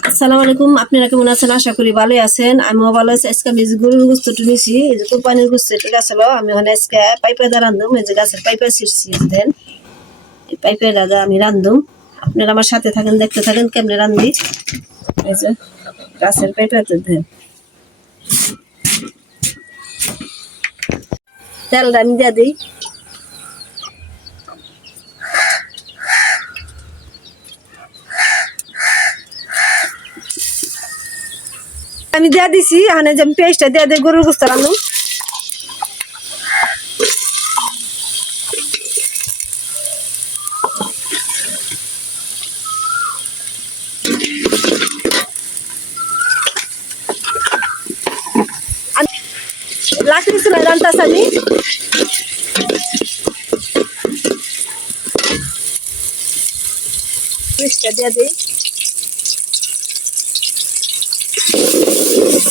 আসসালামু আলাইকুম, আপনারা কেমন আছেন? আশা করি ভালোই আছেন। আমিও ভালো আছি আজকে আমি গরুর গুস্ত নিছি এই যে কোরবানির গুস্ত আমি ওখানে আজকে পাইপে দা রান্ধুম এই যে গাছের পাইপে ছিঁড়ছি দেন, এই পাইপে দাদা আমি রান্ধুম আপনারা আমার সাথে থাকেন, দেখতে থাকেন, কেমনে রান্ধি এই যে গাছের পাইপে দেন। তেলটা আমি দিয়ে দিই। আমি দিয়ে দিছি এখানে যে আমি পেস্টটা দিয়ে দিই, গরুর গোস্ত রান্নু। লাকড়ি ছিল রান্তাস আমি। দিয়ে দিই।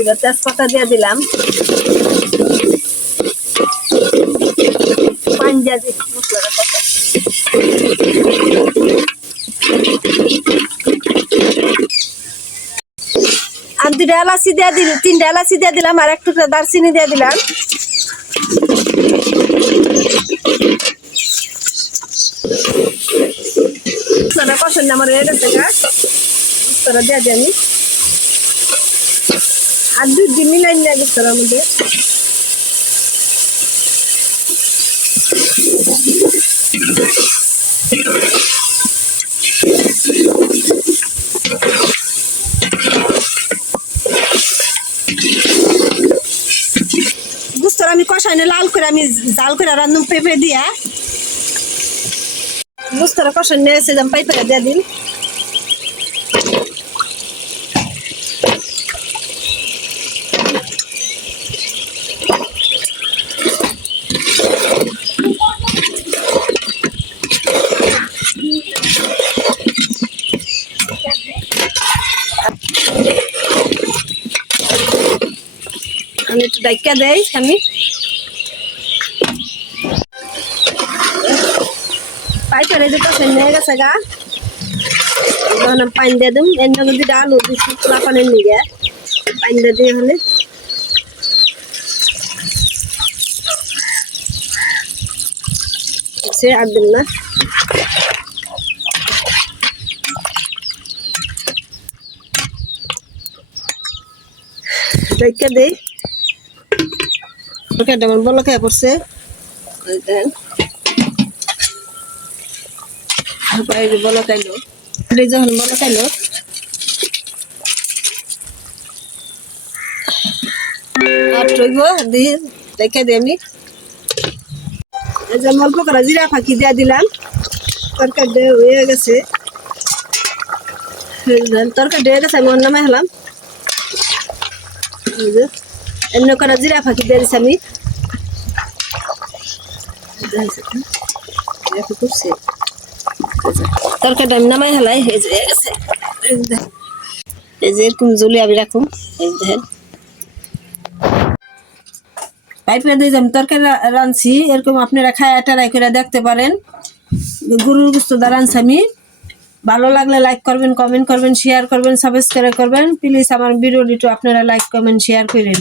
এবার তেজপাতা দিয়ে দিলাম। মশলাটা আর দুটা এলাচি দিয়ে দিল, তিনটা এলাচি দিয়ে দিলাম আর এক দারচিনি দিয়ে দিলাম। কষান আমার গা। মশলাটা দিয়ে দিই আমি। আর দুধ দিয়ে মিলাই নিয়ে গেছে মধ্যে গুস্তর আমি কষাই না লাল করে আমি জাল করে রান্ধুম পেঁপে দিয়া গুস্তর কষাই নিয়ে এসে যাম পাইপে দিয়ে দিন আমি একটু ডাইকা দেই, আমি। পাইকারে যে কষাই নিয়ে গেছে গা। আমি পানি দিয়ে দিম। এর নগে দুটা আলু দিচ্ছি খোলা পানির নিগে পানি দিয়ে দিই এখানে। সে আর দিন না। ডাইকা দেই। ওকে আমার বলো খেয়ে পড়ছে। বলো খাইলো যখন বলো খাইলো আর টইব দিয়ে আমি। জিরা ফাঁকি দিয়ে দিলাম। তরকারি হয়ে গেছে। তরকারি হয়ে গেছে, আমি অন্য হলাম। এমনি করে জিরা ফাঁকি দিয়ে আমি। তরকারিটা আমি নামাই হেলাই এই যে এরকম জলি আমি রাখুন, এই দেখেন। পাইপে দিয়ে আমি তরকারি রাঁধছি, এরকম আপনারা খায়া টারাই করে দেখতে পারেন। গরুর গুস্ত দা রাঁধছি আমি। ভালো লাগলে লাইক করবেন কমেন্ট করবেন শেয়ার করবেন সাবস্ক্রাইব করবেন। প্লিজ আমার ভিডিওটি আপনারা লাইক কমেন্ট শেয়ার করেন।